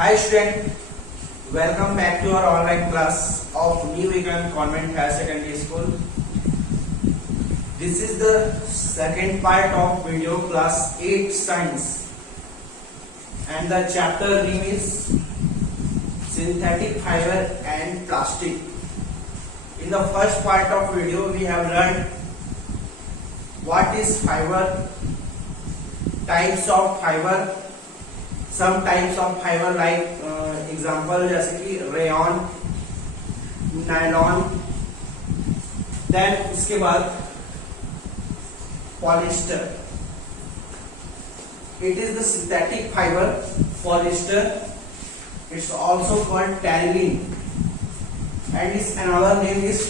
Hi student, welcome back to our online class of New Vigan Convent Higher Secondary School. This is the second part of video class 8 Science and the chapter name is Synthetic Fiber and Plastic. In the first part of video we have learned what is fiber, types of fiber, some types of fiber like example जैसे कि rayon, nylon, then उसके बाद polyester. It is the synthetic fiber polyester. It's also called terylene and its another name is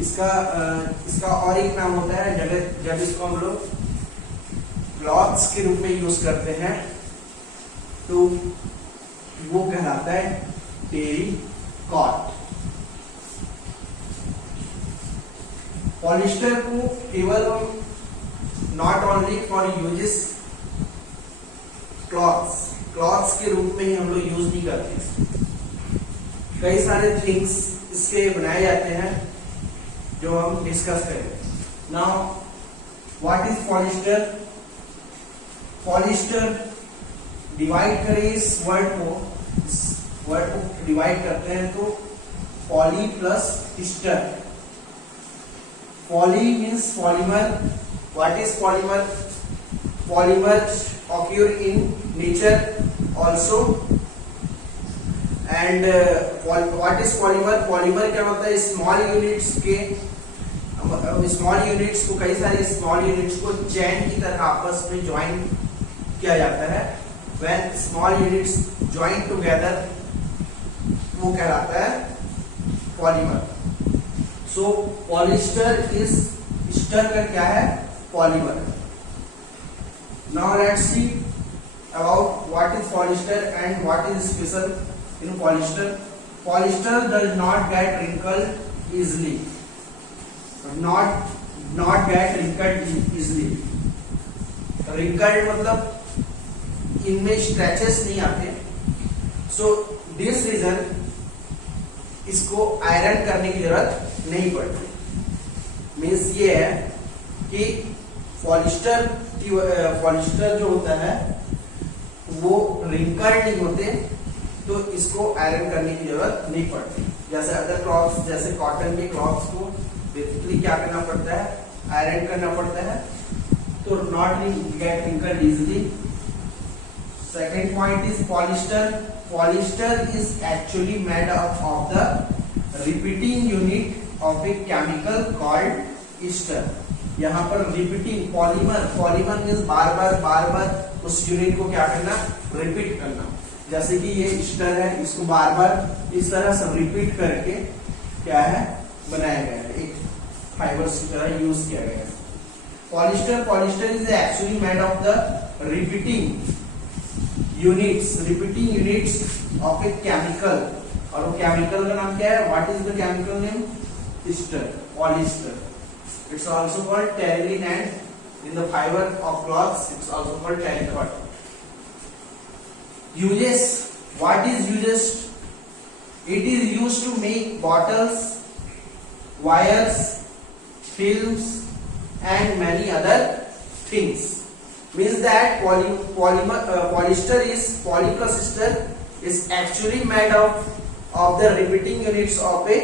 इसका और एक नाम होता है जब इसको हम लोग क्लॉथ्स के रूप में यूज करते हैं तो वो कहलाता है टेरिकॉट. पॉलिस्टर को केवल not only for uses clothes के रूप में ही हम लोग यूज नहीं करते. कई सारे थिंग्स इसके बनाए जाते हैं जो हम डिस्कस करेंगे. Now what is polyester? Polyester divide करें इस वर्ड को डिवाइड करते हैं तो poly plus ster. Poly means polymer. What is polymer? Polymer occur in nature also and what is polymer? polymer क्या होता है? स्मॉल यूनिट्स को कई सारे स्मॉल यूनिट्स को चैन की तरह आपस में ज्वाइन किया जाता है. when small units join together वो कहलाता है polymer. so polyester is ster का क्या है? Polymer. now let's see about what is polyester and what is special in polyester. polyester does not get wrinkled easily. not get wrinkled easily. wrinkled मतलब इनमें stretches नहीं आते. So this reason इसको iron करने की जरूरत नहीं पड़ती. मीन्स ये है कि पॉलिस्टर जो होता है वो रिंकल्ड नहीं होते तो इसको आयरन करने की जरूरत नहीं पड़ती. जैसे अदर क्लॉथ्स जैसे कॉटन के क्लॉथ्स को बेसिकली क्या करना पड़ता है? आयरन करना पड़ता है तो not gate wrinkled easily. Second point is polyester. Polyester is actually made up of the repeating unit of a chemical called ester. यहाँ पर repeating polymer means बार बार उस यूनिट को क्या करना? रिपीट करना. जैसे कि ये ester है, इसको बार बार इस तरह से रिपीट करके क्या है? बनाया गया है, एक फाइबर्स की तरह यूज किया गया है. Polyester is actually made of the repeating units of a chemical. और वो केमिकल का नाम क्या है? What is the chemical name? ester. polyester. It's also called terylene and in the fiber of cloths it's also called tericot. Uses. What is uses? It is used to make bottles, wires, films and many other things. Means that polyester is poly plus ester is actually made of the repeating units of a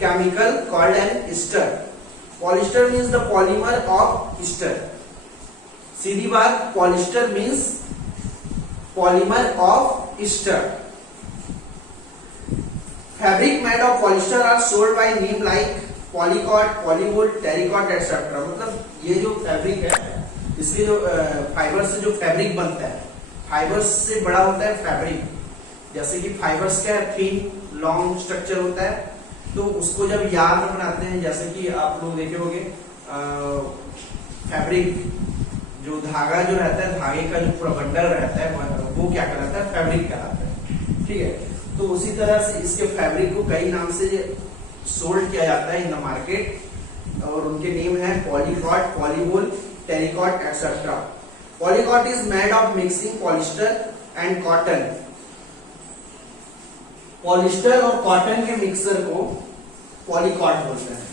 chemical called an ester. Polyester means the polymer of ester. सीधी बात, polyester means polymer of ester. Fabric made of polyester are sold by name like polycot, polywool, terrycot etc. मतलब ये जो fabric है इसके जो fibre से जो fabric बनता है, फाइबर्स से बड़ा होता है फैब्रिक. जैसे कि फाइबर्स क्या है? थिन लॉन्ग स्ट्रक्चर होता है तो उसको जब यार्न बनाते हैं, जैसे कि आप लोग देखे होंगे फैब्रिक जो धागा जो रहता है, धागे का जो पूरा बंडल रहता है वो क्या कहलाता है? फैब्रिक कहलाता है. ठीक है. तो उसी तरह से इसके फैब्रिक को कई नाम से सोल्ड किया जाता है इन द मार्केट और उनके नेम है polycot, polywool, terricot etcetera. Polycot is made of mixing polyester and cotton. Polyester और कॉटन के मिक्सर को पॉलीकॉट बोलते हैं।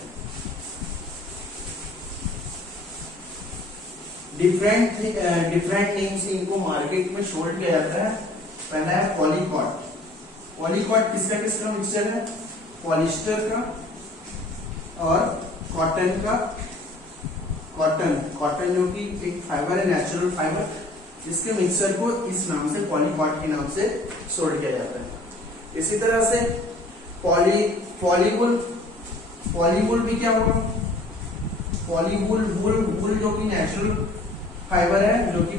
डिफरेंट नेम से इनको मार्केट में सोल्ड किया जाता है। पहला है पॉलीकॉट। पॉलीकॉट किसका किसका मिक्सचर है? पॉलिस्टर का और कॉटन का। कॉटन जो कि एक फाइबर है, नेचुरल फाइबर, इसके मिक्सचर को इस नाम से पॉलीकॉट के नाम से सोल्ड किया जाता है। इसी तरह से पॉलीवुल भी क्या होगा? वुल जो कि नेचुरल फाइबर है, जो कि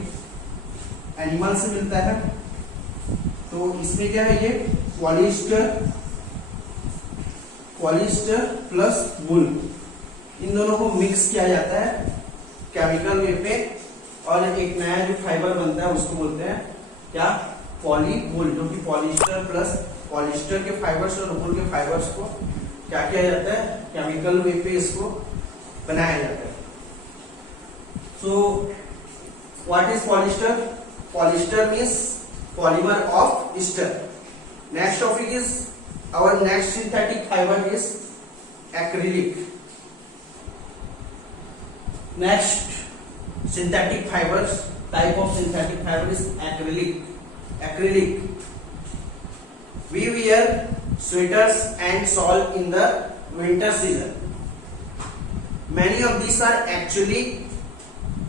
एनिमल से मिलता है। तो इसमें क्या है? ये पॉलिस्टर प्लस वुल, इन दोनों को मिक्स किया जाता है केमिकल वे पे, और एक नया जो फाइबर बनता है उसको बोलते हैं क्या? पॉलीवुल, जो कि पॉलिस्टर प्लस पॉलिस्टर के फाइबर्स और वुल के फाइबर्स को क्या किया जाता है? केमिकल वे पे इसको बनाया जाता है। So what is polyester? Polyester means polymer of ester. Next topic is our next synthetic fiber is acrylic. Next synthetic fibers, type of synthetic fiber is acrylic. We wear sweaters and shawl in the winter season. Many of these are actually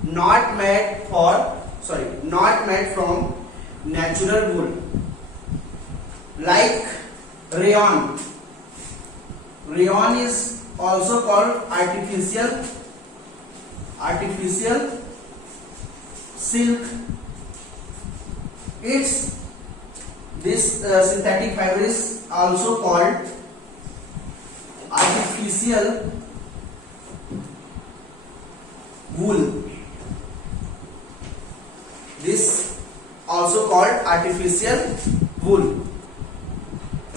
not made from natural wool, like rayon. Rayon is also called artificial silk. This synthetic fiber is also called artificial wool. This also called artificial wool.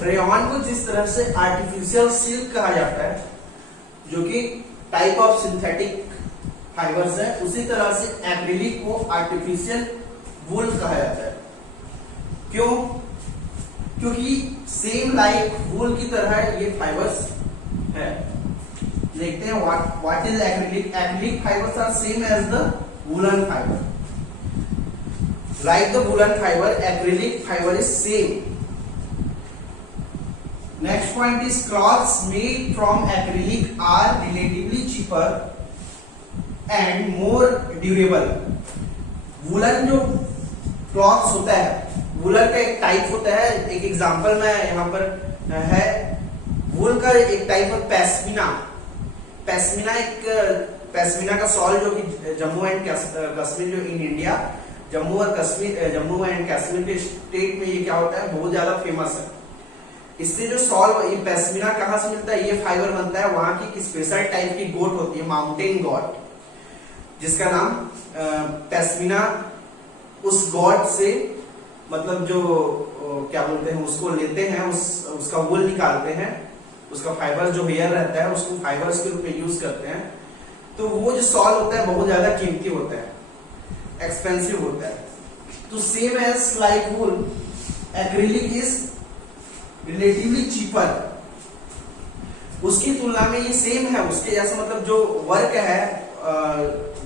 Rayon को जिस तरह से artificial silk कहा जाता है, जो कि type of synthetic fibres है, उसी तरह से एक्रिलिक को आर्टिफिशियल वूल कहा जाता है। क्यों? क्योंकि सेम लाइक वूल की तरह ये फाइबर्स है। देखते हैं what is acrylic. Acrylic fibres are same as the woollen fibre. Like the woolen fiber, acrylic fiber is same. Next point is cloths made from acrylic are relatively cheaper and more durable. Woollen जो clothes होता है, woollen का एक type होता है। एक example में यहाँ पर है, वूल का एक टाइप है पैस्मिना का सॉल, जो कि जम्मू एंड कश्मीर, जो in India Jammu and Kashmir के स्टेट में ये क्या होता है? बहुत ज्यादा फेमस है। इससे जो सॉल, ये पैस्मिना कहाँ से मिलता है? ये फाइबर बनता है वहां की स्पेशल टाइप की गोट होती है, माउंटेन गॉट, जिसका नाम पैस्मिना। उस गॉट से मतलब जो क्या बोलते हैं, उसको लेते हैं, उसका वूल निकालते हैं, उसका फाइबर जो हेयर रहता है उसको फाइबर्स के रूप में यूज करते हैं। तो वो जो सॉल होता है बहुत ज्यादा कीमती होता है, एक्सपेंसिव होता है। तो same as like wool, acrylic is relatively cheaper. उसकी तुलना में ये सेम है, उसके जैसा मतलब जो वर्क है,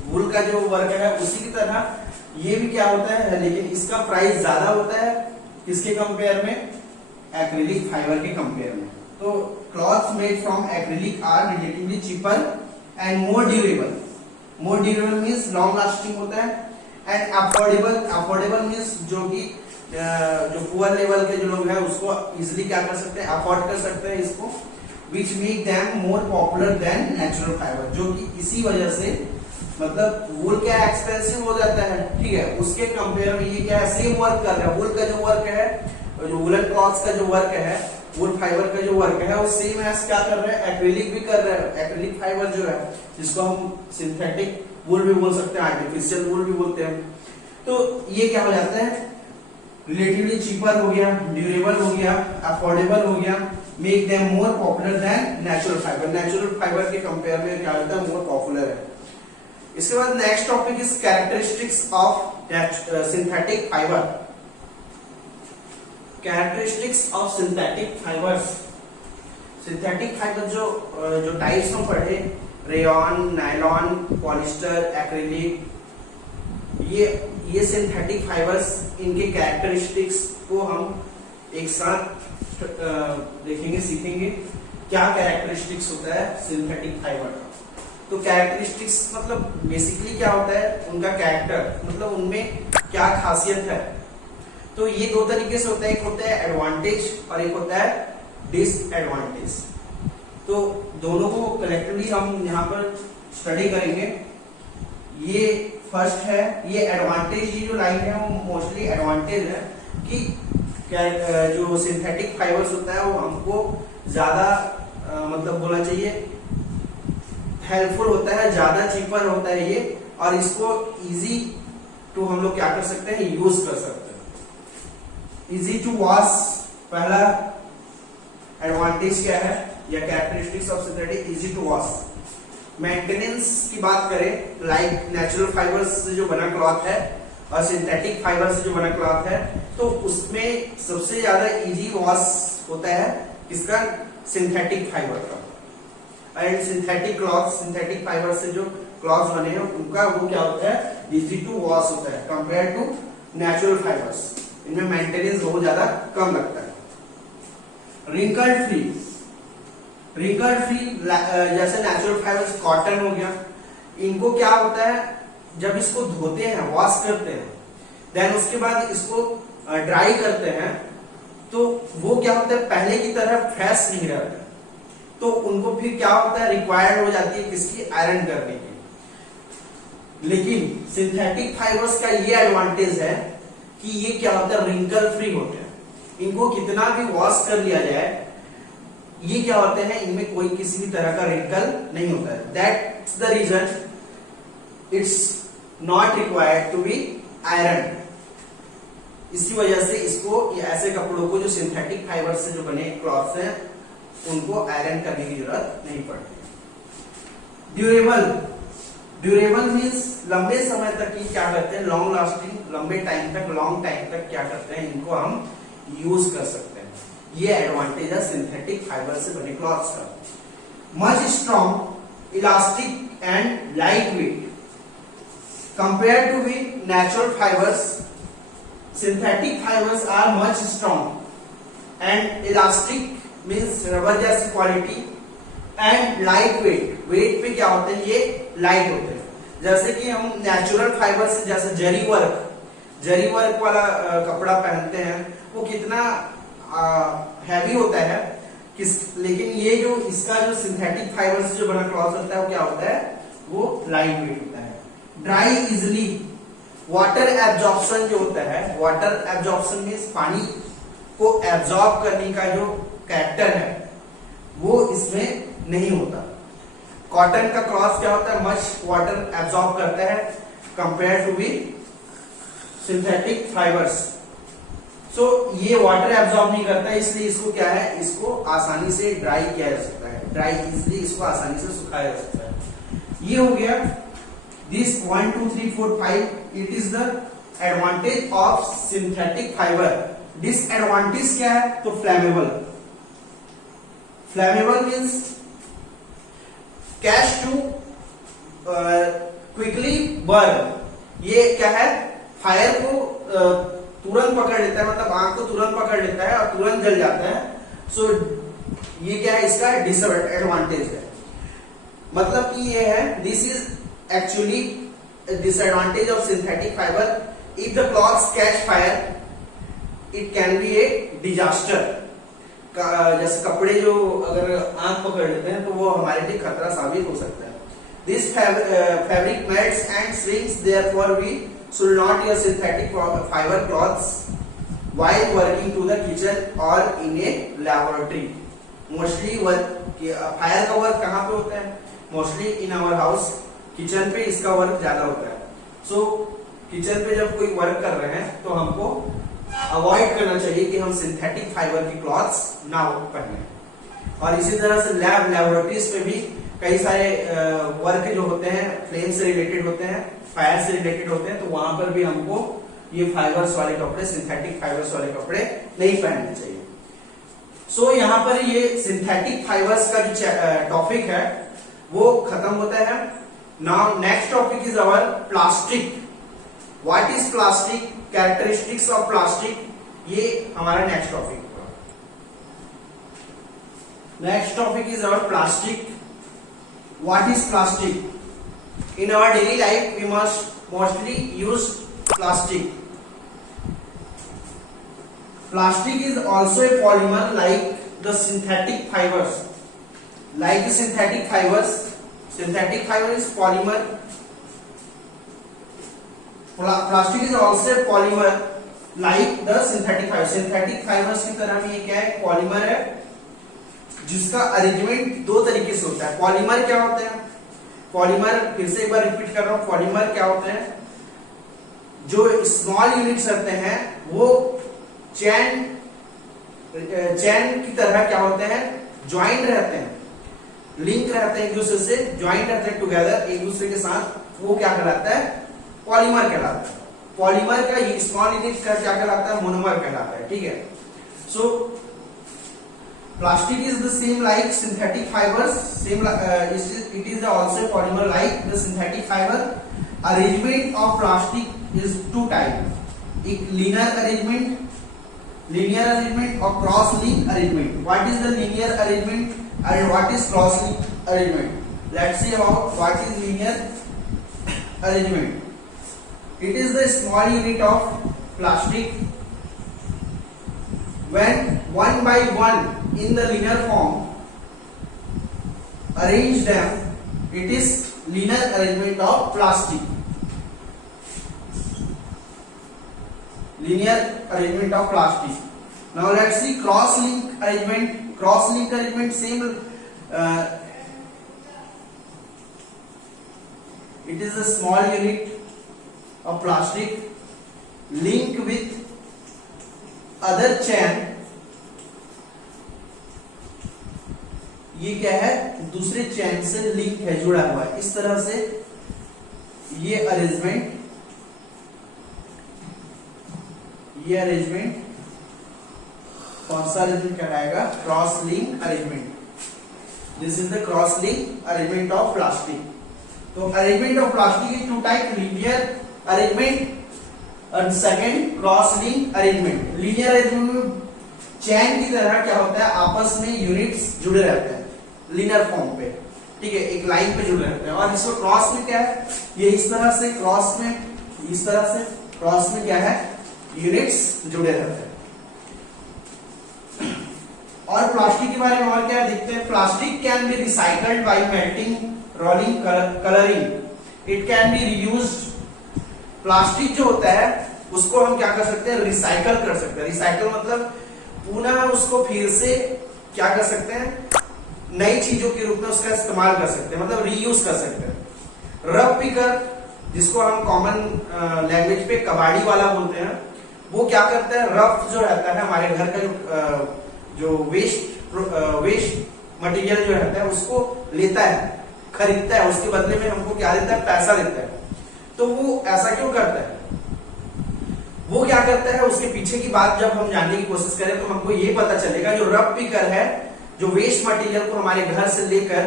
वूल का जो वर्क है उसी की तरह ये भी क्या होता है, लेकिन इसका प्राइस ज्यादा होता है किसके कंपेयर में? एक्रिलिक फाइबर के कंपेयर में। तो clothes made from acrylic are relatively cheaper and more durable. More durable means long lasting होता है, एंड अफोर्डेबल मीन्स जो कि जो पुअर लेवल के जो लोग हैं उसको इजिली क्या कर सकते हैं? अफोर्ड कर सकते हैं इसको। Which make them more popular than natural fibre, जो कि इसी वजह से मतलब वूल क्या एक्सपेंसिव हो जाता है, ठीक है, उसके कंपेयर में ये क्या है? सेम वर्क कर रहा है। वूल का जो वर्क है, जो वूलन क्लॉथ्स का जो वर्क है, वूल फाइबर का जो वर्क है, वो सेम एज क्या कर रहे हैं? एक्रिलिक भी कर रहे हैं। एक्रिलिक फाइबर जो है, जिसको हम सिंथेटिक वूल भी बोल सकते हैं, आर्टिफिशियल वूल भी बोलते हैं। तो ये क्या हो जाता है? रिलेटिवली चीपर हो गया, ड्यूरेबल हो गया, अफोर्डेबल हो गया, make them more popular than natural fibre. Natural fibre के कंपेयर में क्या होता है? मोर पॉपुलर है। इसके बाद next topic is characteristics of synthetic fibre. Characteristics of synthetic fibres. Synthetic fibre जो टाइप्स हम पढ़े, रेयॉन, नायलॉन, पॉलिस्टर, एक्रिलिक, ये सिंथेटिक फाइबर्स, इनके कैरेक्टरिस्टिक्स को हम एक साथ देखेंगे, सीखेंगे क्या कैरेक्टरिस्टिक्स होता है सिंथेटिक फाइबर का। तो कैरेक्टरिस्टिक्स मतलब बेसिकली क्या होता है, उनका कैरेक्टर मतलब उनमें क्या खासियत है। तो ये दो तरीके से होता है, एक होता है एडवांटेज और एक होता है डिसएडवांटेज। तो दोनों को कलेक्टिवली हम यहाँ पर स्टडी करेंगे। ये फर्स्ट है, ये एडवांटेज, ये जो लाइन है वो मोस्टली एडवांटेज है कि जो सिंथेटिक फाइबर्स होता है वो हमको ज्यादा मतलब बोलना चाहिए हेल्पफुल होता है, ज्यादा चीपर होता है ये, और इसको इजी टू हम लोग क्या कर सकते हैं, यूज कर सकते हैं। इजी टू वॉश पहला एडवांटेज क्या है या characteristics of synthetic, easy to wash. Maintenance की बात करें, लाइक नेचुरल फाइबर्स से जो बना क्लॉथ है और सिंथेटिक फाइबर से जो बना क्लॉथ है, तो उसमें सबसे ज्यादा इजी वॉश होता है किसका, सिंथेटिक फाइबर का। And synthetic cloth, synthetic fibre से जो क्लॉथ बने हैं उनका वो क्या होता है, इजी टू वॉश होता है कंपेयर टू नेचुरल फाइबर्स। इनमें मेंटेनेंस बहुत ज्यादा कम लगता है। रिंकल फ्री, रिंकल फ्री जैसे नेचुरल फाइबर्स कॉटन हो गया, इनको क्या होता है जब इसको धोते हैं, वॉश करते हैं, देन उसके बाद इसको ड्राई करते हैं, तो वो क्या होता है पहले की तरह फ्रेश नहीं रहता, तो उनको फिर क्या होता है, रिक्वायर्ड हो जाती है किसकी, आयरन करने की। लेकिन सिंथेटिक फाइबर्स का ये एडवांटेज है कि ये क्या होता है, रिंकल फ्री होते हैं। इनको कितना भी वॉश कर लिया जाए, ये क्या होते हैं, इनमें कोई किसी भी तरह का रिंकल नहीं होता है। That's the reason it's not required to be iron. इसी वजह से इसको, ये ऐसे कपड़ों को जो सिंथेटिक फाइबर से जो बने क्लॉथ्स हैं उनको आयरन करने की जरूरत नहीं पड़ती। ड्यूरेबल, ड्यूरेबल मीन्स लंबे समय तक ये क्या करते हैं, लॉन्ग लास्टिंग, लंबे टाइम तक, लॉन्ग टाइम तक क्या करते हैं, इनको हम यूज कर सकते हैं। ये एडवांटेज है सिंथेटिक फाइबर से बने क्लॉथ्स का। Much strong, elastic and light weight compare to with natural fibers. Synthetic fibers are much strong and elastic means rubber जैसी quality, and light weight, weight पे क्या होते हैं, ये लाइट होते हैं। जैसे कि हम नेचुरल फाइबर से, जैसे जरी वर्क वाला कपड़ा पहनते हैं, वो कितना हैवी होता है लेकिन ये जो इसका जो सिंथेटिक फाइबर से जो बना क्लॉथ होता है वो क्या होता है, वो लाइट वेट होता है। ड्राई इजिली, वाटर एब्जॉर्प्शन जो होता है, वाटर एब्जॉर्प्शन मीन्स पानी को एब्जॉर्ब करने का जो कैरेक्टर है वो इसमें नहीं होता। कॉटन का क्लॉथ क्या होता है, मच वाटर एब्जॉर्ब करता है compare to with synthetic fibers. So ये वाटर एब्जॉर्ब नहीं करता है, इसलिए इसको क्या है, इसको आसानी से ड्राई किया जा सकता है, ड्राई इजिली इसको आसानी से सुखाया जा सकता है। ये हो गया this 1 2 3 4 5, it is the advantage of synthetic fiber. Disadvantage क्या है, तो flammable. Flammable means catch to quickly burn. ये क्या है, फायर को तुरंत पकड़ लेता है, मतलब आग को तुरंत पकड़ लेता है और तुरंत जल जाता है। सो ये क्या है, इसका डिसएडवांटेज है। मतलब कि ये है, this is actually disadvantage of synthetic fibre. If the clothes catch fire it can be A disaster. जैसे कपड़े जो अगर आग पकड़ लेते हैं तो वो हमारे लिए खतरा साबित हो सकता है। This fabric melts and shrinks, therefore we should not use synthetic fiber cloths while working to the kitchen or in a laboratory. Mostly fire का वर्क कहाँ पे होता है, mostly in our house, kitchen पे इसका वर्क ज्यादा होता है। सो किचन पे जब कोई वर्क कर रहे हैं तो हमको अवॉइड करना चाहिए कि हम सिंथेटिक फाइबर की क्लॉथ्स ना पहने। और इसी तरह से लैबोरेटरीज पे भी कई सारे वर्क जो होते हैं फ्लेम से रिलेटेड होते हैं, फायर से रिलेटेड होते हैं, तो वहां पर भी हमको ये फाइबर्स वाले कपड़े, सिंथेटिक फाइबर्स वाले कपड़े नहीं पहनने चाहिए। सो यहाँ पर ये सिंथेटिक फाइबर्स का जो टॉपिक है वो खत्म होता है। Now next topic is our plastic. What is plastic, characteristics of plastic, ये हमारा नेक्स्ट टॉपिक होगा। Next topic is our plastic. What is plastic? In our daily life, we must mostly use plastic. Plastic is also a polymer like the synthetic fibers. Like the synthetic fibers, synthetic fiber is polymer. Plastic is also a polymer like the synthetic fiber. Synthetic fibers की तरह ये क्या है? Polymer है जिसका arrangement दो तरीके से होता है। पॉलीमर क्या होते हैं? पॉलीमर, फिर से एक बार रिपीट कर रहा हूं, पॉलीमर क्या होते हैं? जो स्मॉल यूनिट्स रहते हैं वो चैन की तरह क्या होते हैं? ज्वाइंट रहते हैं, लिंक रहते हैं एक दूसरे से, ज्वाइंट रहते हैं टुगेदर एक दूसरे के साथ, वो क्या कहलाता है? पॉलीमर कहलाता है। पॉलीमर का स्मॉल यूनिट का क्या कहलाता है? मोनोमर कहलाता है। ठीक है, सो plastic is the same like synthetic fibers, it is also a polymer like the synthetic fiber. Arrangement of plastic is two type, एक linear arrangement और cross link arrangement. What is the linear arrangement and what is cross link arrangement? Let's see about what is linear arrangement. It is the small unit of plastic when one by one in the linear form arrange them, it is linear arrangement of plastic. Linear arrangement of plastic. Now let's see cross link arrangement. Cross link arrangement same, it is a small unit of plastic linked with other chain. ये क्या है? दूसरे चैन से link है, जुड़ा हुआ है। इस तरह से ये अरेंजमेंट कौन सा अरेंजमेंट कहलाएगा? Cross link arrangement. This is the cross link arrangement of plastic. तो arrangement of plastic is two type, linear arrangement और second cross link arrangement. Linear arrangement में चैन की तरह क्या होता है? आपस में यूनिट्स जुड़े रहते हैं लीनियर फॉर्म पे, ठीक है, एक लाइन पे जुड़े रहते हैं। और इसमें क्रॉस में क्या है? ये इस तरह से क्रॉस में क्या है? यूनिट्स जुड़े रहते हैं। और प्लास्टिक के बारे में और क्या देखते हैं? Plastic can be recycled bye melting, rolling, colouring. It can be reused. Plastic जो होता है उसको हम क्या कर सकते हैं? रिसाइकल कर सकते हैं। रिसाइकल मतलब पुनः उसको फिर से क्या कर सकते हैं? नई चीजों के रूप में उसका इस्तेमाल कर सकते हैं, मतलब रीयूज कर सकते हैं। रफ पिकर, जिसको हम कॉमन लैंग्वेज पे कबाड़ी वाला बोलते हैं, वो क्या करता है? रफ जो रहता है हमारे घर का जो वेस्ट मटेरियल जो रहता है उसको लेता है, खरीदता है, उसके बदले में हमको क्या देता है? पैसा देता है। तो वो ऐसा क्यों करता है? वो क्या करता है? उसके पीछे की बात जब हम जानने की कोशिश करें तो हमको ये पता चलेगा, जो रफ पिकर है, जो वेस्ट मटेरियल को हमारे घर से लेकर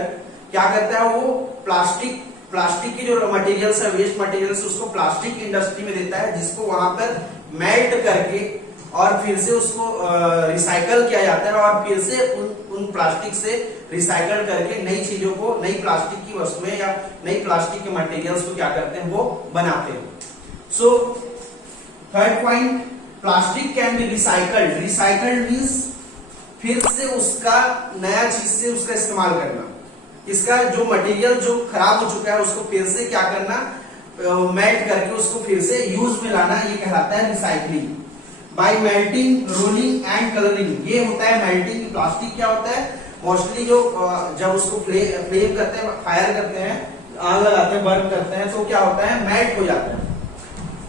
क्या करता है? वो प्लास्टिक की जो मटेरियल्स है, वेस्ट मटेरियल्स, उसको प्लास्टिक इंडस्ट्री में देता है, जिसको वहां पर मेल्ट करके और फिर से उसको रिसाइकल किया जाता है और फिर से उन प्लास्टिक से रिसाइकल करके नई चीजों को, नई प्लास्टिक की वस्तुएं या नई प्लास्टिक के मटेरियल्स को क्या करते हैं? वो बनाते हैं। So third point, plastic can be recycled. Recycled means फिर से उसका नया चीज से उसका इस्तेमाल करना। इसका जो मटेरियल जो खराब हो चुका है उसको फिर से क्या करना? मेल्ट करके उसको फिर से यूज में लाना, ये कहलाता है recycling. Bye melting, rolling and colouring, ये होता है मेल्टिंग। प्लास्टिक क्या होता है? मोस्टली जो जब उसको फ्लेम करते हैं, फायर करते हैं, आग लगाते हैं, बर्न करते हैं, तो क्या होता है? मेल्ट हो जाता है।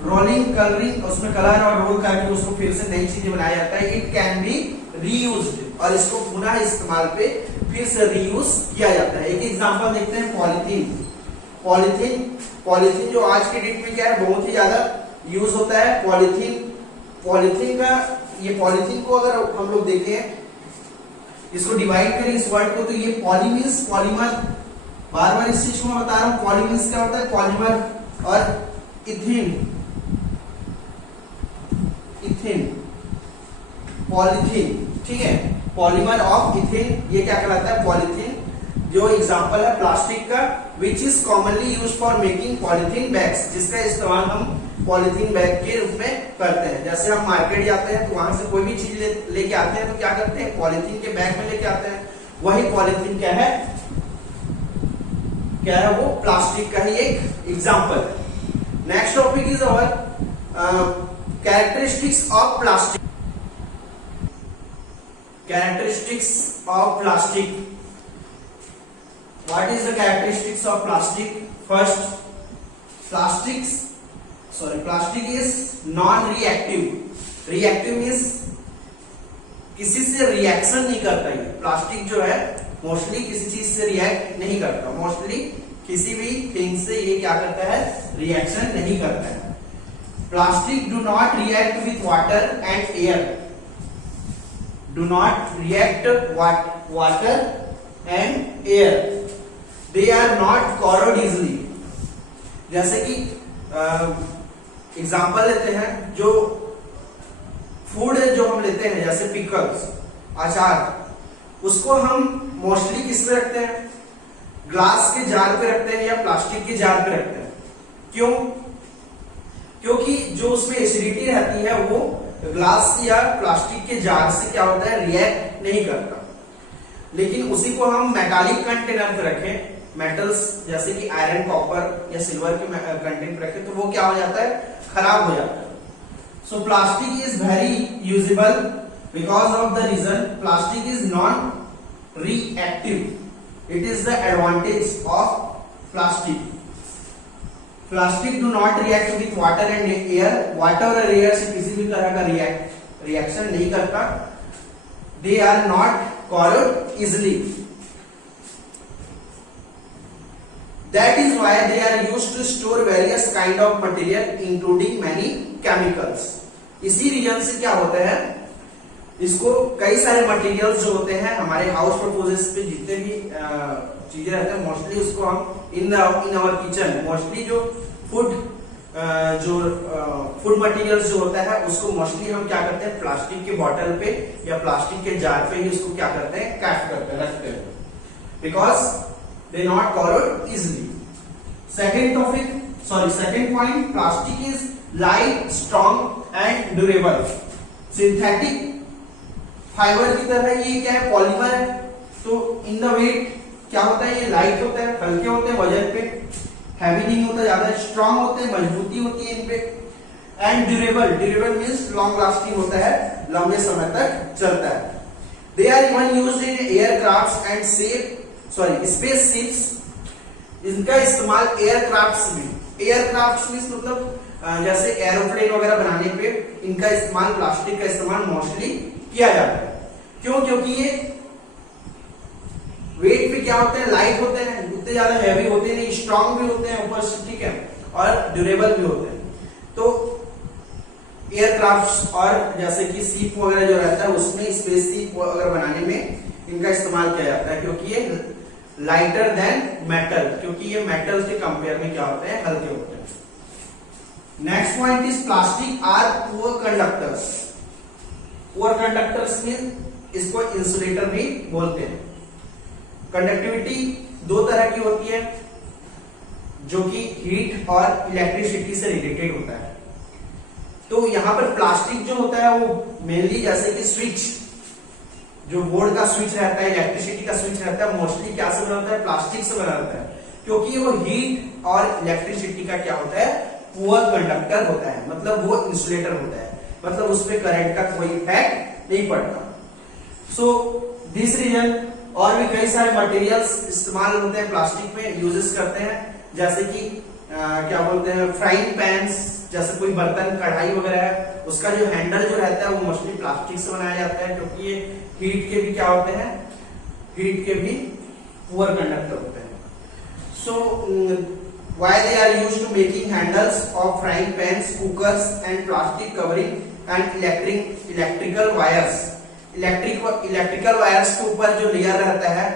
रोलिंग, कलरिंग, उसमें कलर और रोल करके उसको फिर से नई चीजें बनाया जाता है। इट कैन बी रीयूज्ड, और इसको पुनः इस्तेमाल पे फिर से रीयूज किया जाता है। एक एग्जांपल देखते हैं पॉलीथीन जो आज के डेट में क्या है बहुत ही ज्यादा यूज होता है। पॉलीथीन को अगर हम लोग देखें, इसको डिवाइड करें इस वर्ड को, तो ये पॉली मीन्स पॉलीमर, बार बार इस चीज को मैं बता रहा हूं, पॉली मीन्स क्या होता है पॉलीमर, और इथीन पॉलीथीन, ठीक है, पॉलीमर ऑफ इथेन, ये क्या कहलाता है पॉलीथीन। जो एग्जांपल है प्लास्टिक का, which is commonly use for making polythene bags, जिसका इस्तेमाल हम पॉलीथीन बैग के रूप में करते हैं। जैसे हम मार्केट जाते हैं तो वहां से कोई भी चीज लेके आते हैं तो क्या करते हैं पॉलीथीन के बैग में लेके आते हैं, वही पॉलीथीन क्या है वो प्लास्टिक का ही एक एग्जांपल है। Next topic is our characteristics of plastic. Characteristics of plastic. What is the characteristics of plastic? First, plastic is non-reactive. Reactive means किसी से रिएक्शन नहीं करता है। प्लास्टिक जो है मोस्टली किसी चीज से रिएक्ट नहीं करता, मोस्टली किसी भी थिंग से ये क्या करता है रिएक्शन नहीं करता है। Plastic do not react with water and air, do not react water and air, they are not corrode easily। जैसे कि एग्जांपल लेते हैं, जो फूड जो हम लेते हैं जैसे पिकल्स, अचार, उसको हम मोस्टली किस पे रखते हैं, ग्लास के जार पे रखते हैं या प्लास्टिक के जार पे रखते हैं। क्यों? क्योंकि जो उसमें एसिडिटी रहती है वो ग्लास या प्लास्टिक के जार से क्या होता है रिएक्ट नहीं करता। लेकिन उसी को हम मेटालिक कंटेनर पे रखें, मेटल्स जैसे कि आयरन, कॉपर या सिल्वर के कंटेंट पे रखें तो वो क्या हो जाता है खराब हो जाता है। So plastic is very usable because of the reason plastic is non reactive. It is the advantage of plastic. Plastic do not react with water and air, water और एयर से किसी भी तरह का रिएक्शन नहीं करता। They are not corrode easily, that is why they are used to store various kind of material including many chemicals। इसी reason से क्या होता है, इसको कई सारे मटेरियल्स जो होते हैं हमारे हाउस प्रपोजेस पे जितने भी चीजें रहते हैं मोस्टली उसको हम इन आवर किचन मोस्टली जो फूड मटेरियल्स जो होता है उसको मोस्टली हम क्या करते हैं प्लास्टिक के बॉटल पे या प्लास्टिक के जार पे ही उसको क्या करते हैं कैप करते हैं रखते हैं, because they not corrode easily। Second point, plastic is light, strong and durable. Synthetic fibre की तरह ये क्या है पॉलीमर है, तो इन द वेट क्या होता है ये लाइट होता है, हल्के होते हैं वजन पे, हैवी नहीं होता ज्यादा, स्ट्रॉन्ग होते हैं, मजबूती होती है इनपे, and durable means long lasting होता है, लंबे समय तक चलता है। They are even used in aircrafts and space ships. इनका इस्तेमाल एयरक्राफ्ट्स में, एयरक्राफ्ट्स मींस मतलब जैसे एरोप्लेन वगैरह बनाने पे इनका इस्तेमाल, प्लास्टिक का इस्तेमाल मोस्टली किया जाता है। क्यों? क्योंकि ये वेट पे क्या होते हैं लाइट होते हैं, उतने ज्यादा हैवी होते नहीं, स्ट्रॉन्ग भी होते हैं ऊपर से, ठीक है, और ड्यूरेबल भी होते हैं। तो एयरक्राफ्ट्स और जैसे कि सीप वगैरह जो रहता है उसमें स्पेस सीप अगर बनाने में इनका इस्तेमाल किया जाता है, क्योंकि ये लाइटर देन मेटल, क्योंकि ये मेटल के कंपेयर में क्या होते हैं हल्के होते हैं। Next point is plastic are poor conductors. Poor conductors में इसको इंसुलेटर भी बोलते हैं। कंडक्टिविटी दो तरह की होती है, जो कि हीट और इलेक्ट्रिसिटी से रिलेटेड होता है। तो यहां पर प्लास्टिक जो होता है वो मेनली जैसे कि स्विच, जो बोर्ड का स्विच रहता है, इलेक्ट्रिसिटी का स्विच रहता है, मोस्टली क्या से बना होता है प्लास्टिक से बना होता है, क्योंकि वो हीट और इलेक्ट्रिसिटी का क्या होता है पुअर कंडक्टर होता है, मतलब वो इंसुलेटर होता है, मतलब उसपे करंट का कोई इफेक्ट नहीं पड़ता। सो दिस रीजन और भी कई सारे मटेरियल्स इस्तेमाल होते हैं प्लास्टिक में, यूजेस करते हैं, जैसे कि क्या बोलते हैं फ्राइंग पैन्स, जैसे कोई बर्तन कढ़ाई वगैरह है उसका जो हैंडल जो रहता है वो मोस्टली प्लास्टिक से बनाया जाता है, क्योंकि ये हीट के भी क्या होते हैं हीट के भी पुअर कंडक्टर होते हैं। सो why they are used to making handles of frying pans, cookers and plastic covering and electrical wires. Electrical wires के ऊपर जो लेयर रहता है,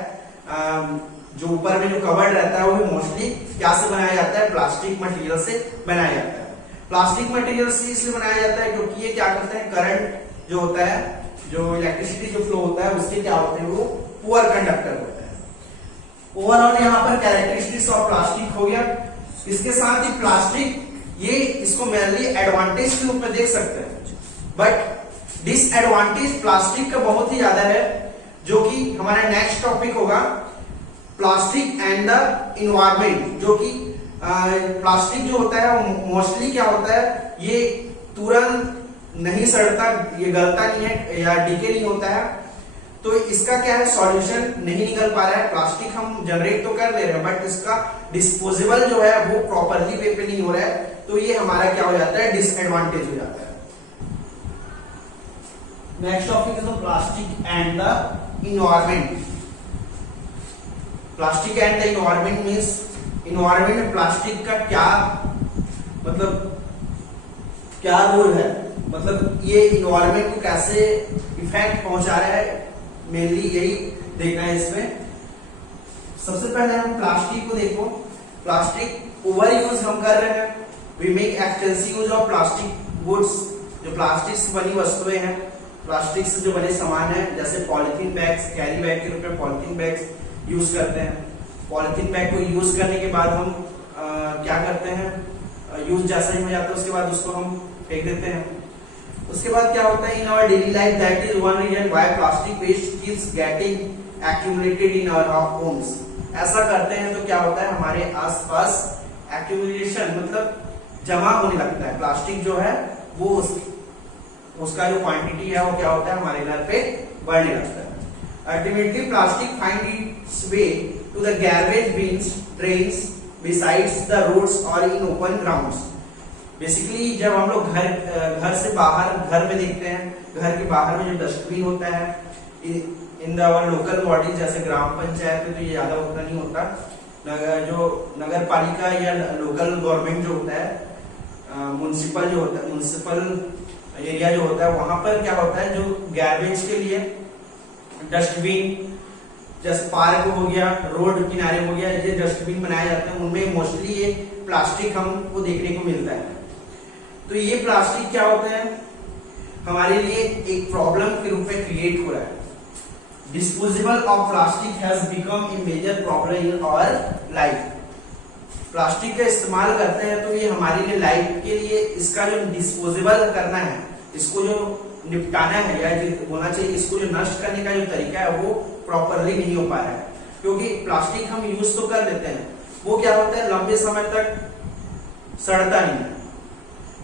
जो ऊपर में जो कवर रहता है, वो मोस्टली क्या से बनाया जाता है? प्लास्टिक मटेरियल से बनाया जाता है। प्लास्टिक मटेरियल से इसलिए बनाया जाता है क्योंकि ये क्या करते हैं, करंट जो होता है, जो इलेक्ट्रिसिटी जो फ्लो होता है उससे क्या होते हैं, वो पुअर कंडक्टर होता है। ओवरऑल यहाँ पर कैरेक्टरिस्टिक्स ऑफ प्लास्टिक हो गया। इसके साथ ही प्लास्टिक ये इसको मेनली एडवांटेज के रूप में देख सकते हैं, बट डिसएडवांटेज प्लास्टिक का बहुत ही ज्यादा है, जो कि हमारा नेक्स्ट टॉपिक होगा प्लास्टिक एंड द इन्वायरमेंट। जो कि प्लास्टिक जो होता है वो मोस्टली क्या होता है, ये तुरंत नहीं सड़ता, ये गलता नहीं है या डीके नहीं होता है, तो इसका क्या है, सॉल्यूशन नहीं निकल पा रहा है। प्लास्टिक हम जनरेट तो कर ले रहे हैं, बट इसका डिस्पोजेबल जो है वो प्रॉपरली वे पे नहीं हो रहा है, तो ये हमारा क्या हो जाता है, डिसएडवांटेज हो जाता है। Next topic is the plastic and the environment. Plastic and the environment means environment में प्लास्टिक का क्या मतलब क्या रोल है, मतलब ये इन्वायरमेंट को कैसे इफेक्ट पहुंचा रहा है, मेनली यही देखना है इसमें। सबसे पहले हम प्लास्टिक को देखो। प्लास्टिक ओवर यूज हम कर रहे हैं, we make extensive use of plastic goods. जो प्लास्टिक से बनी वस्तुएं हैं, प्लास्टिक से जो बने सामान है, जैसे पॉलिथीन बैग्स, कैरी बैग के रूप में पॉलिथीन बैग्स यूज करते हैं। पॉलिथीन बैग को यूज करने के बाद हम क्या करते हैं, यूज जैसा ही हो जाता है उसके बाद उसको हम फेंक देते हैं। उसके बाद क्या होता है, in our daily life that is one reason why plastic waste keeps getting accumulated in our homes. ऐसा करते हैं तो क्या होता है, हमारे आसपास एक्यूमुलेशन मतलब जमा होने लगता है। प्लास्टिक जो है वो उसका जो क्वांटिटी है वो क्या होता है, हमारे घर पे बढ़ने लगता है। Ultimately plastic find its way to the garbage bins, drains, besides the roads और इन ओपन ग्राउंड्स। बेसिकली जब हम लोग घर से बाहर, घर में देखते हैं, घर के बाहर में जो डस्टबिन होता है, इन आवर लोकल बॉडीज जैसे ग्राम पंचायत में तो ये ज्यादा उतना नहीं होता, जो नगर पालिका या लोकल गवर्नमेंट जो होता है, म्युनिसिपल जो होता है, म्युनिसिपल एरिया जो होता है, वहां पर क्या होता है, जो गार्बेज के लिए डस्टबिन जैसे पार्क हो गया, रोड किनारे हो गया, ये डस्टबिन बनाए जाते हैं, उनमें मोस्टली ये प्लास्टिक हमको देखने को मिलता है। तो ये प्लास्टिक क्या होता है, हमारे लिए एक प्रॉब्लम के रूप में क्रिएट हो रहा है। Disposable of plastic has become a major problem in our life. Plastic का इस्तेमाल करते हैं तो ये हमारे लिए लाइफ के लिए इसका जो डिस्पोजेबल करना है, इसको जो निपटाना है या होना चाहिए, इसको जो नष्ट करने का जो तरीका है वो प्रॉपरली नहीं हो पा रहा है। क्योंकि प्लास्टिक हम यूज तो कर लेते हैं, वो क्या होता है, लंबे समय तक सड़ता नहीं है,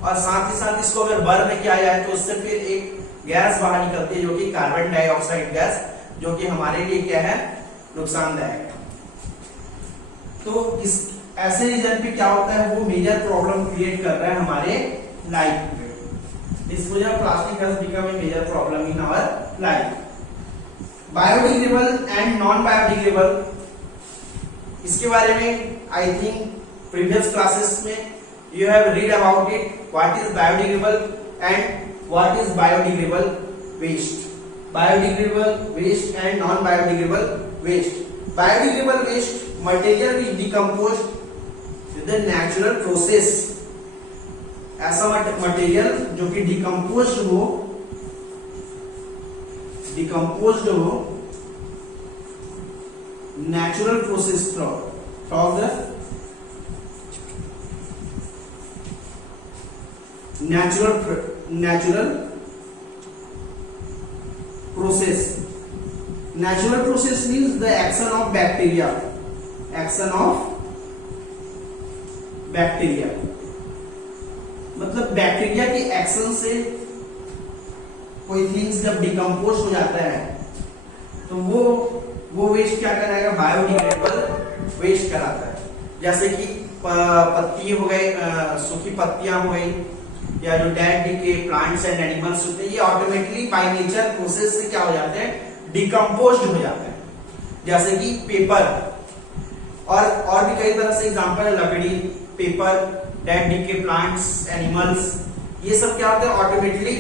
और साथ ही साथ इसको अगर बर्न किया जाए तो उससे फिर एक गैस बाहर निकलती है जो कि कार्बन डाइऑक्साइड गैस, जो कि हमारे लिए क्या है, नुकसानदायक है। तो इस ऐसे रीजन पे क्या होता है, वो मेजर प्रॉब्लम क्रिएट कर रहा है हमारे लाइफ में। Disposal of plastic has become a major problem in our life. Biodegradable and non biodegradable, इसके बारे में आई थिंक प्रीवियस क्लासेस में you have read about it, what is biodegradable and what is biodegradable waste. Biodegradable waste and non biodegradable waste. Biodegradable waste material which decomposed with the natural process. ऐसा material जो कि decomposed हो natural process from the natural process. Natural process means the action of bacteria. मतलब bacteria के action से कोई things जब decompose हो जाता है तो वो वेस्ट क्या कराएगा, बायोडिग्रेडेबल वेस्ट कराता है। जैसे कि पत्ती हो गए, सूखी पत्तियां हो गई, या जो डेड के प्लांट्स एंड एनिमल्स होते हैं, ये ऑटोमेटिकली बाय नेचर प्रोसेस से क्या हो जाते हैं, डिकम्पोज्ड हो जाते हैं। जैसे कि पेपर और भी कई तरह से एग्जांपल है, लकड़ी, paper, dead decay plants, animals, ये सब क्या होते हैं ऑटोमेटिकली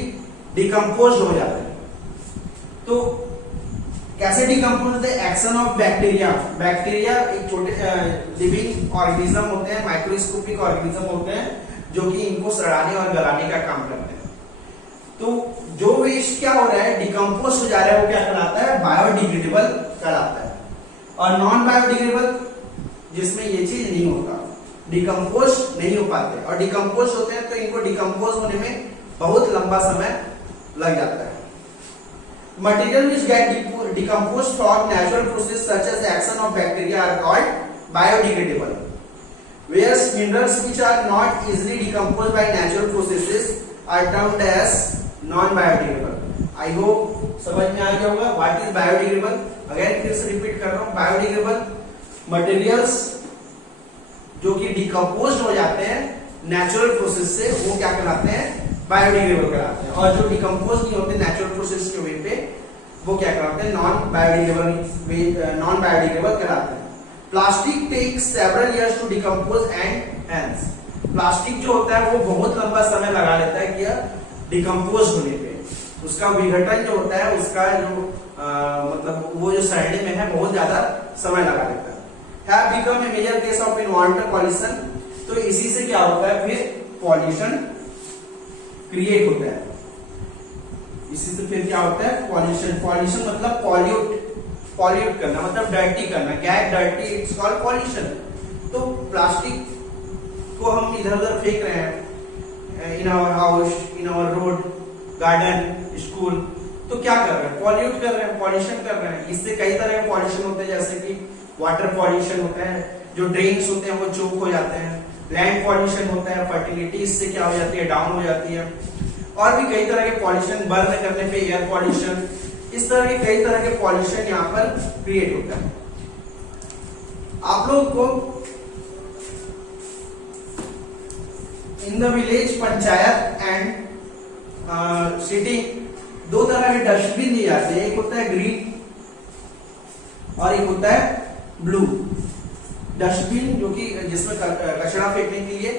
डिकम्पोज हो जाते हैं। तो कैसे डिकम्पोज होते हैं? Action of bacteria. बैक्टीरिया एक छोटे लिविंग ऑर्गेनिज्म होते हैं, माइक्रोस्कोपिक ऑर्गेनिज्म होते हैं जो कि इनको सड़ाने और गलाने का काम करते हैं। तो जो वेस्ट क्या हो रहा है, डिकम्पोज हो जा रहा है, वो क्या कहलाता है? बायोडिग्रेडेबल कहलाता है। और नॉन बायोडिग्रेडेबल जिसमें ये चीज नहीं होता, डिकम्पोज नहीं हो पाते, और डिकम्पोज होते हैं तो इनको डिकम्पोज होने में बहुत लंबा समय लग जाता है। Material which get decomposed from natural process such as the action of bacteria are called biodegradable. Whereas minerals which are not easily decomposed by natural processes are termed as non-biodegradable. I hope समझ में आ गया होगा what is biodegradable. Again फिर से repeat कर रहा हूँ, biodegradable materials जो कि डिकम्पोज हो जाते हैं नेचुरल प्रोसेस से, वो क्या कहलाते हैं? बायोडिग्रेडेबल कहलाते हैं। और जो डिकम्पोज नहीं होते नेचुरल प्रोसेस के वे पे, वो क्या कहलाते हैं? नॉन बायोडिग्रेडेबल कहलाते हैं। Plastic takes several years to decompose and hence, plastic जो होता है वो बहुत लंबा समय लगा लेता है कि डिकम्पोज होने पे, उसका विघटन जो होता है, उसका जो मतलब वो जो सड़ने में है बहुत ज्यादा समय लगा लेता है। Have become a major case of environmental pollution, तो इसी से क्या होता है? फिर पॉल्यूशन क्रिएट होता है। इसी से फिर क्या होता है? पॉल्यूशन। पॉल्यूशन मतलब पॉल्यूट करना, मतलब डर्टी करना, get dirty, it's called pollution. तो प्लास्टिक को हम इधर उधर फेंक रहे हैं in our house, in our road, garden, school, तो क्या कर रहे हैं? पॉल्यूट कर रहे हैं, पॉल्यूशन कर रहे हैं। इससे कई तरह के पॉल्यूशन होते हैं, जैसे कि वाटर पॉल्यूशन होता है, जो ड्रेन्स होते हैं वो चोक हो जाते हैं। लैंड पॉल्यूशन होता है, फर्टिलिटी इससे क्या हो जाती है? डाउन हो जाती है। और भी kई तरह के पॉल्यूशन, बर्न करने पे एयर पॉल्यूशन, इस तरह के कई तरह के पॉल्यूशन यहाँ पर क्रिएट होता है। आप लोग को in the village, panchayat and city दो तरह के डस्टबिन दिए जाते हैं, एक होता है ग्रीन और एक होता है ब्लू। डस्टबिन जो कि जिसमें कचरा फेंकने के लिए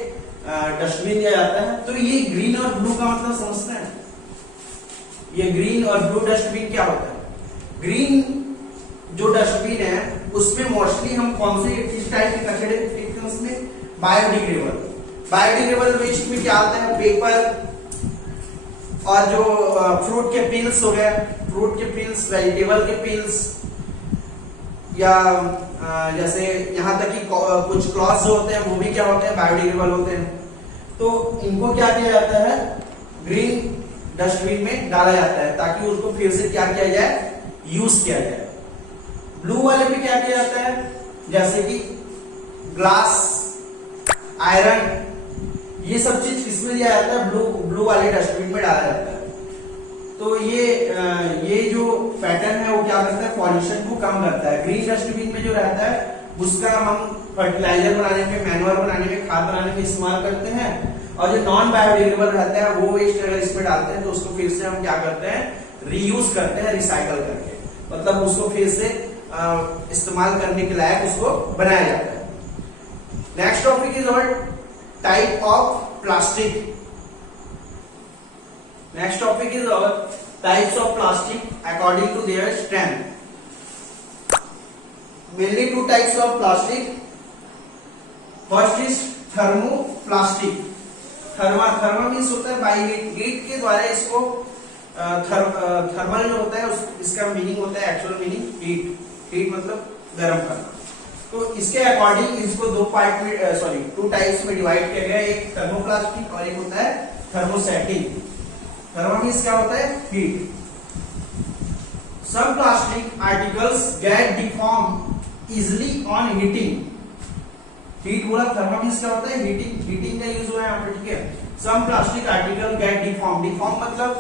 डस्टबिन दिया जाता है। तो ये ग्रीन और ब्लू का मतलब समझते हैं? ये ग्रीन और ब्लू डस्टबिन क्या होता है? ग्रीन जो डस्टबिन है उसमें मोस्टली हम कौन से किस टाइप के कचरे फेंकते हैं? उसमें बायोडिग्रेडेबल। बायोडिग्रेडेबल वेस्ट में क्या आता है? पेपर और जो फ्रूट के पील्स हो गए, फ्रूट के पील्स, वेजिटेबल के पील्स, या जैसे यहाँ तक कि कुछ क्लॉथ्स जो होते हैं वो भी क्या होते हैं? बायोडिग्रेडेबल होते हैं। तो इनको क्या किया जाता है? ग्रीन डस्टबिन में डाला जाता है ताकि उसको फिर से क्या किया जाए? यूज किया जाए। ब्लू वाले में क्या किया जाता है? जैसे कि ग्लास, आयरन, ये सब चीज किसमें दिया जाता है? ब्लू वाले डस्टबिन में डाला जाता है। तो ये जो पैटर्न है वो क्या करता है? पॉल्यूशन को कम करता है। ग्रीन डस्टबिन में जो रहता है उसका हम फर्टिलाइजर बनाने में, मैन्योर बनाने में, खाद बनाने में इस्तेमाल करते हैं। और जो नॉन बायोडिग्रेडेबल रहता है वो वेस्ट अगर इसमें डालते हैं तो उसको फिर से हम क्या करते हैं? रीयूज करते हैं, रिसाइकल करके, मतलब उसको फिर से इस्तेमाल करने के लायक उसको बनाया जाता है। Next topic is our type of plastic. Next topic is our types of plastic according to their strength. Mainly two types of plastic. First is thermoplastic. Thermo means होता है बाई हीट के द्वारा इसको थर्मल जो होता है इसका meaning होता है, एक्चुअल मीनिंग हीट मतलब गर्म करना। तो इसके अकॉर्डिंग इसको दो टाइप्स में डिवाइड किया गया है, एक थर्मोप्लास्टिक और एक होता है थर्मोस्टैटिक। थर्मा मीन्स क्या होता है? Heat. Some plastic articles get deform easily on heating. Heat बोला, थर्मा मीन्स क्या होता है? हीटिंग का यूज हुआ है यहाँ पे, ठीक है। सम प्लास्टिक आर्टिकल गेट डिफॉर्म मतलब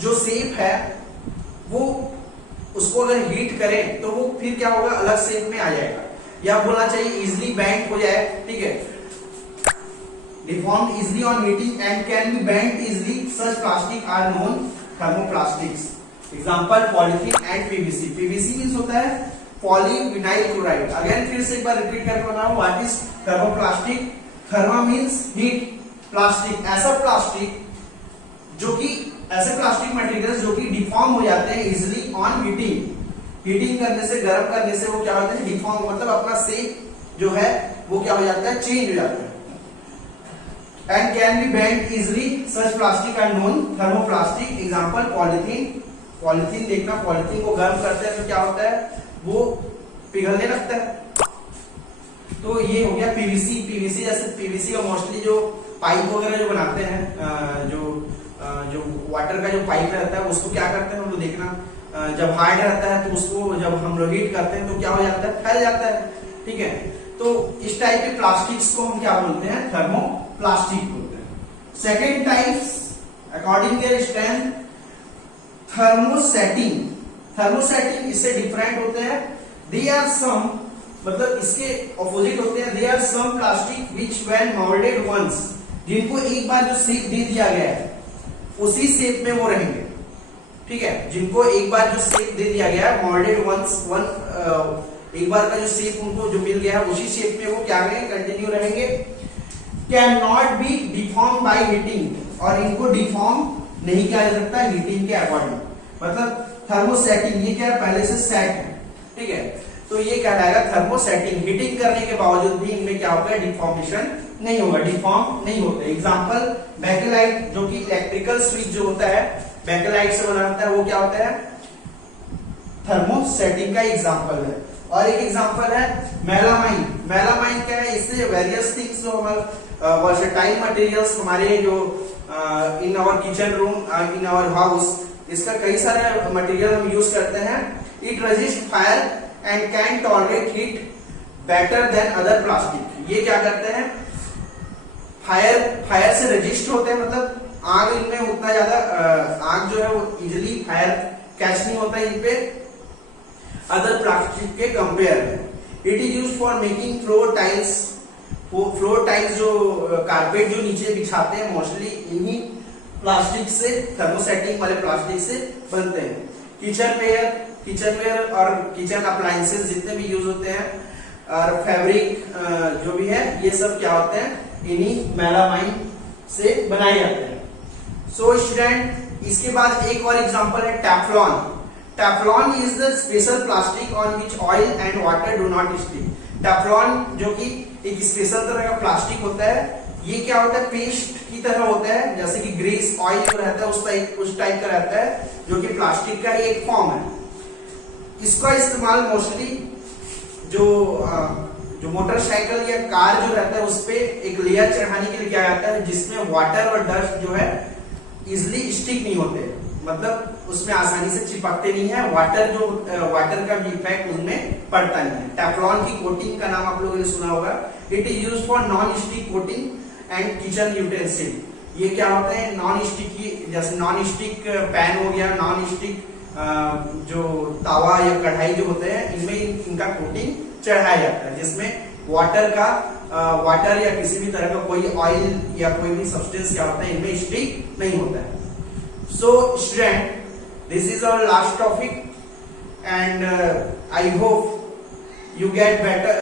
जो शेप है वो उसको अगर हीट करें तो वो फिर क्या होगा? अलग शेप में आ जाएगा, या बोलना चाहिए इजिली बेंट हो जाए, ठीक है। Deformed easily on heating and can be bent easily. Such plastic are known thermoplastics. Example polythene and PVC. PVC means होता है पॉलीविनाइल क्लोराइड। अगेन फिर से एक बार रिपीट करके बनाओ, what is thermoplastic? Thermo means heat, plastic ऐसा plastic जो कि ऐसे प्लास्टिक मटेरियल्स जो कि डिफॉर्म हो जाते हैं इजिली ऑन हीटिंग। हीटिंग करने से, गर्म करने से वो क्या होता है, डिफॉर्म, मतलब अपना शेप जो है वो क्या हो जाता है, चेंज हो जाता है। And can be bend easily, such plastic are known thermoplastic. Example polythene. Polythene देखना, पॉलिथीन को गर्म करते हैं तो क्या होता है, वो पिघलने लगता है। तो ये हो गया पीवीसी। पीवीसी जैसे पीवीसी का मोस्टली जो पाइप वगैरह जो बनाते हैं, जो वाटर का जो पाइप रहता है उसको क्या करते हैं हम लोग देखना, जब हार्ड रहता है तो उसको जब हम लोग हीट करते हैं तो क्या हो जाता है, फैल जाता है। ठीक है, तो इस टाइप के प्लास्टिक्स को हम क्या बोलते हैं, थर्मोप्लास्टिक बोलते हैं। Second types according their strength, thermosetting. Thermosetting इससे डिफरेंट होते हैं। दे आर सम, मतलब इसके ऑपोजिट होते हैं। They are some plastic which when moulded once, जिनको एक बार जो शेप दे दिया गया है उसी शेप में वो रहेंगे। ठीक है, जिनको एक बार जो शेप दे दिया गया है, मोल्डेड वंस, एक बार का जो शेप उनको जो मिल गया है उसी शेप में वो क्या रहेंगे, कंटिन्यू रहेंगे। Can not be deform by heating, और इनको डिफॉर्म नहीं किया जा सकता हीटिंग के अकॉर्डिंग। मतलब थर्मोसेटिंग, ये क्या है, पहले से सेट है। ठीक है, तो ये कहलाएगा थर्मोसेटिंग। हीटिंग करने के बावजूद भी इनमें क्या होगा, डिफॉर्मेशन नहीं होगा, डिफॉर्म नहीं होते। एग्जांपल बैकेलाइट, जो कि इलेक्ट्रिकल स्विच जो होता है बैकेलाइट से बना होता है, वो क्या होता है, थर्मोसेटिंग का एग्जांपल है। और एक एग्जांपल है मेलामाइन। मेलामाइन क्या है, इससे वेरियस थिंग्स जो हमारे वर्सेटाइल मटेरियल्स हमारे जो in our kitchen room, in our house, इसका कई सारे मटेरियल हम यूज करते हैं। It resist fire and can tolerate heat better than other plastic. ये क्या करते हैं, फायर से रेजिस्ट होते हैं, मतलब आग इनमें उतना ज्यादा आग जो है वो इजिली फायर कैच नहीं होता है इन पे अदर प्लास्टिक के कंपेयर में। It is used for making floor tiles. Floor tiles जो कारपेट जो नीचे बिछाते हैं मोस्टली इन्हीं प्लास्टिक से, थर्मोसेटिंग वाले प्लास्टिक से बनते हैं। किचन वेयर और किचन अप्लायंसेस जितने भी यूज होते हैं, और फैब्रिक जो भी है, ये सब क्या होते हैं, इन्हीं मेलामाइन से बनाए जाते हैं। सो स्टूडेंट, इसके बाद एक और एग्जांपल है Teflon. Teflon is the special plastic on which oil and water do not stick. Teflon जो कि एक स्पेशल तरह का प्लास्टिक होता है। ये क्या होता है, पेस्ट की तरह होता है, जैसे कि ग्रीस ऑयल जो रहता है उस टाइप का रहता है, जो कि प्लास्टिक का एक फॉर्म है। इसका इस्तेमाल मोस्टली जो मोटरसाइकिल या कार जो रहता है उस पे एक लेयर चढ़ाने के लिए किया जाता है, जिसमें वाटर और डस्ट जो है इजिली स्टिक नहीं होते, मतलब उसमें आसानी से चिपकते नहीं है। वाटर का भी इफेक्ट उसमें पड़ता नहीं है। टेफ्लॉन की कोटिंग का नाम आप लोगों ने सुना होगा। It is used for non stick coating and kitchen utensil. ये क्या होता है, नॉन स्टिक की, जैसे नॉन स्टिक पैन हो गया, नॉन स्टिक जो तावा या कढ़ाई जो होते हैं, इनमें इनका कोटिंग चढ़ाया जाता है, जिसमें वाटर या किसी भी तरह का कोई ऑयल या कोई भी सब्सटेंस क्या होता है, इनमें स्टिक नहीं होता है। So student, this is our last topic and I hope you get better